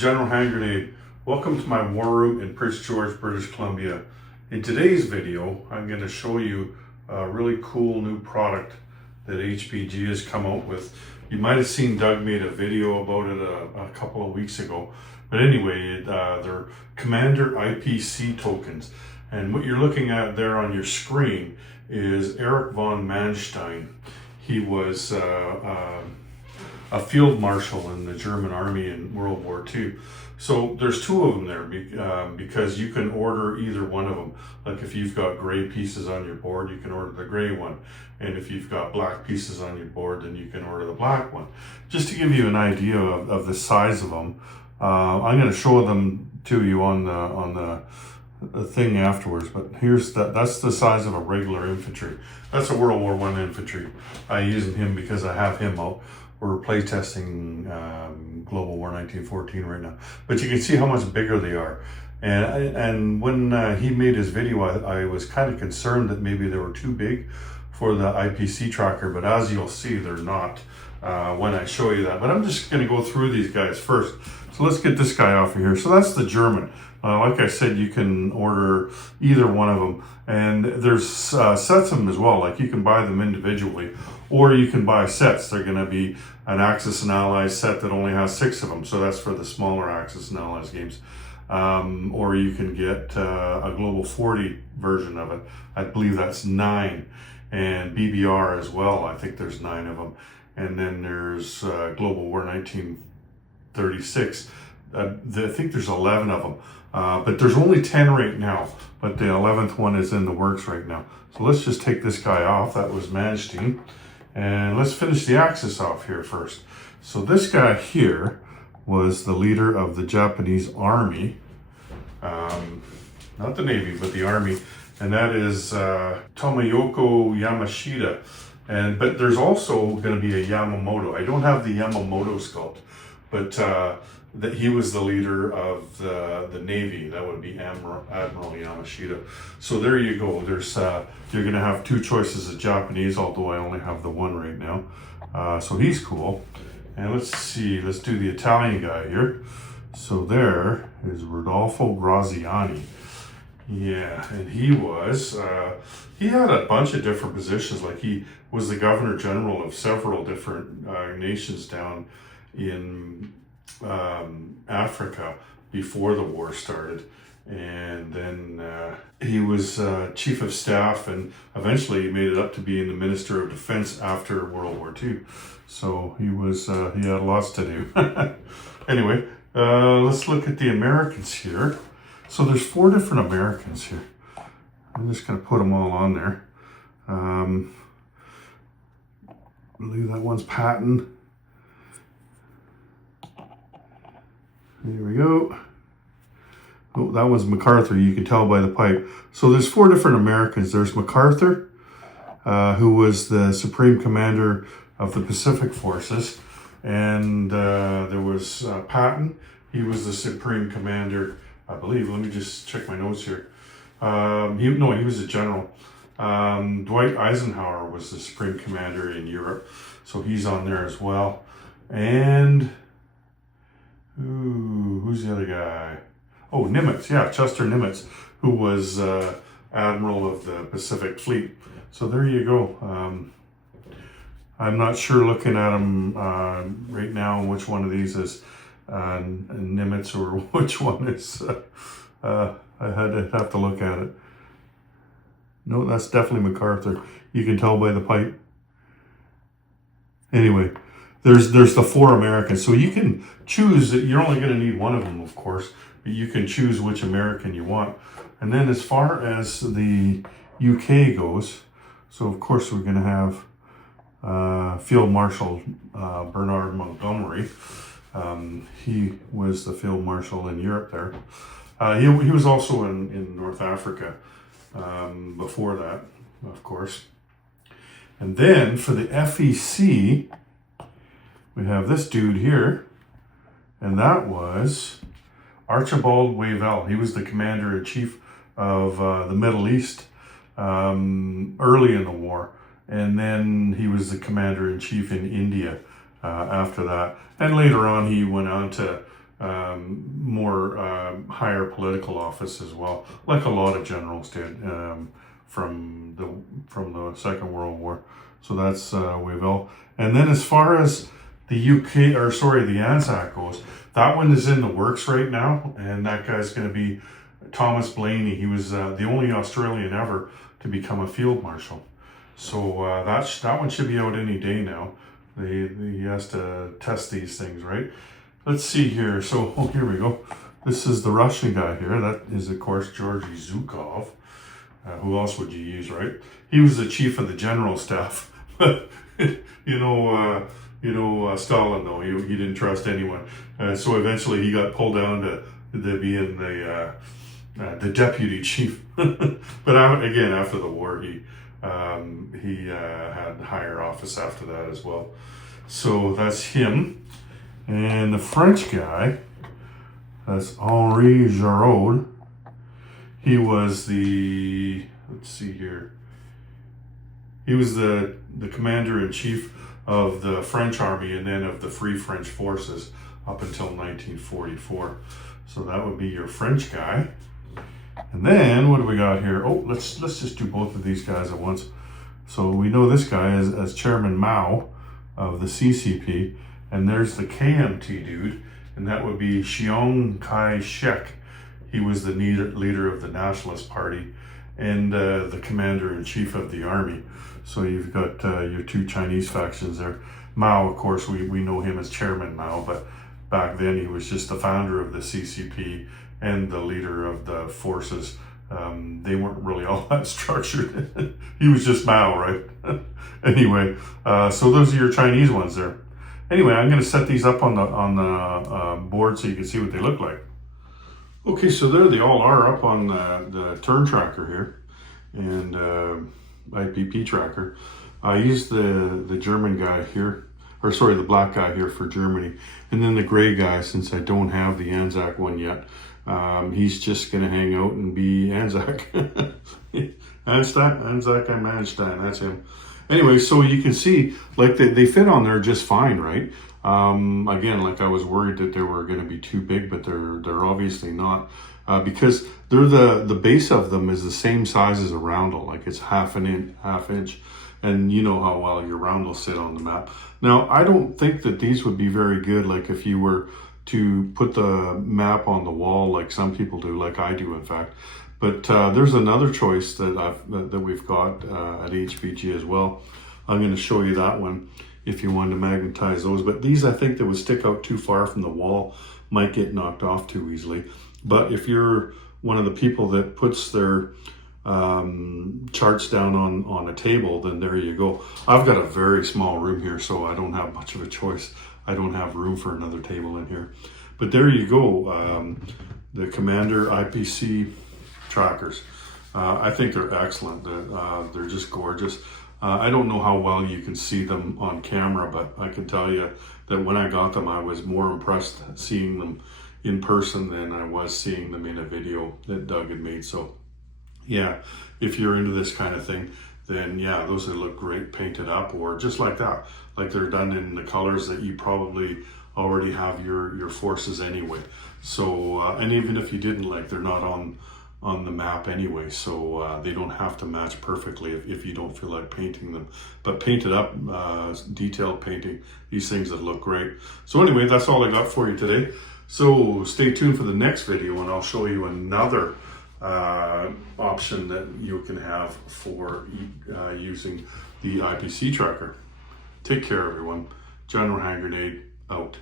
General Hand Grenade. Welcome to my war room in Prince George, British Columbia. In today's video, I'm going to show you a really cool new product that HPG has come out with. You might have seen Doug made a video about it a couple of weeks ago. But anyway, they're Commander IPC tokens. And what you're looking at there on your screen is Erich von Manstein. He was a field marshal in the German army in World War II. So there's two of them there because you can order either one of them. Like if you've got gray pieces on your board, you can order the gray one. And if you've got black pieces on your board, then you can order the black one. Just to give you an idea of the size of them, I'm going to show them to you on the thing afterwards, but that's the size of a regular infantry. That's a World War I infantry. I use him because I have him out. We're playtesting Global War 1914 right now, but you can see how much bigger they are. And when he made his video, I was kind of concerned that maybe they were too big for the IPC tracker, but as you'll see, they're not when I show you that. But I'm just going to go through these guys first. So let's get this guy off of here. So that's the German. Like I said, you can order either one of them, and there's sets of them as well. Like you can buy them individually, or you can buy sets. They're going to be an Axis and Allies set that only has 6 of them, so that's for the smaller Axis and Allies games. Or you can get a Global 40 version of it. I believe that's 9, and BBR as well. I think there's 9 of them, and then there's Global War 1936. I think there's 11 of them. But there's only 10 right now, but the 11th one is in the works right now. So let's just take this guy off. That was Manstein. And let's finish the Axis off here first. So this guy here was the leader of the Japanese army, not the Navy, but the army. And that is Tomoyuki Yamashita. But there's also going to be a Yamamoto. I don't have the Yamamoto sculpt, but that he was the leader of the Navy. That would be Admiral Yamashita. So there you go. There's you're going to have 2 choices of Japanese, although I only have the one right now. So he's cool. And let's see. Let's do the Italian guy here. So there is Rodolfo Graziani. Yeah, and he was he had a bunch of different positions. Like he was the Governor General of several different nations down in Africa before the war started, and then he was Chief of Staff, and eventually he made it up to being the Minister of Defense after World War II. So he had lots to do. Anyway, let's look at the Americans here. So there's 4 different Americans here. I'm just going to put them all on there. I believe that one's Patton. There we go. Oh, that one's MacArthur. You can tell by the pipe. So there's 4 different Americans. There's MacArthur, who was the Supreme Commander of the Pacific Forces. And there was Patton. He was the Supreme Commander, I believe. Let me just check my notes here. He was a general. Dwight Eisenhower was the Supreme Commander in Europe. So he's on there as well. And who's the other guy? Oh, Nimitz. Yeah, Chester Nimitz, who was Admiral of the Pacific Fleet. So there you go. I'm not sure looking at him right now which one of these is Nimitz or which one is. I'd have to look at it. No, that's definitely MacArthur. You can tell by the pipe. Anyway. There's the 4 Americans, so you can choose. You're only going to need one of them, of course, but you can choose which American you want. And then as far as the UK goes, so of course we're going to have Field Marshal Bernard Montgomery. He was the Field Marshal in Europe there. He was also in North Africa before that, of course. And then for the FEC, we have this dude here, and that was Archibald Wavell. He was the Commander-in-Chief of the Middle East early in the war, and then he was the Commander-in-Chief in India after that. And later on, he went on to more higher political office as well, like a lot of generals did from the Second World War. So that's Wavell. And then as far as the the Anzac goes, that one is in the works right now, and that guy's going to be Thomas Blaney. He was the only Australian ever to become a field marshal. So that one should be out any day now. He has to test these things, right? Let's see here. So, here we go. This is the Russian guy here. That is, of course, Georgy Zhukov. Who else would you use, right? He was the chief of the general staff. Stalin, though, he didn't trust anyone. So eventually he got pulled down to being the deputy chief. But again, after the war, he had higher office after that as well. So that's him. And the French guy, that's Henri Giraud. He was the, let's see here, he was the commander-in-chief of the French army and then of the Free French forces up until 1944. So that would be your French guy. And then what do we got here? Oh, let's just do both of these guys at once. So we know this guy as Chairman Mao of the CCP, and there's the KMT dude, and that would be Chiang Kai-shek. He was the leader of the Nationalist Party and the commander-in-chief of the army. So you've got your two Chinese factions there. Mao, of course, we know him as Chairman Mao, but back then he was just the founder of the CCP and the leader of the forces. They weren't really all that structured. He was just Mao, right? Anyway, so those are your Chinese ones there. Anyway, I'm going to set these up on the board so you can see what they look like. Okay, so there they all are up on the turn tracker here, and IPP tracker. I used the German guy here, or sorry, the black guy here for Germany, and then the gray guy, since I don't have the Anzac one yet, he's just going to hang out and be Anzac. Anzac and Manstein, that's him. Anyway, so you can see, like, they fit on there just fine, right? Again, like, I was worried that they were going to be too big, but they're obviously not, because they're the base of them is the same size as a roundel, like it's half inch, and you know how well your roundels sit on the map. Now, I don't think that these would be very good, like if you were to put the map on the wall, like some people do, like I do, in fact. But there's another choice that we've got at HPG as well. I'm going to show you that one if you want to magnetize those. But these, I think, that would stick out too far from the wall, might get knocked off too easily. But if you're one of the people that puts their charts down on a table, then there you go. I've got a very small room here, so I don't have much of a choice. I don't have room for another table in here. But there you go. The Commander IPC trackers. I think they're excellent. They're just gorgeous. I don't know how well you can see them on camera, but I can tell you that when I got them, I was more impressed seeing them in person than I was seeing them in a video that Doug had made. So yeah, if you're into this kind of thing, then yeah, those would look great painted up, or just like that, like they're done in the colors that you probably already have your forces anyway. So and even if you didn't, like, they're not on the map anyway, so they don't have to match perfectly if you don't feel like painting them. But painted up, detailed painting, these things that look great. So anyway, that's all I got for you today. So stay tuned for the next video, and I'll show you another option that you can have for using the IPC tracker. Take care, everyone. General Hand Grenade out.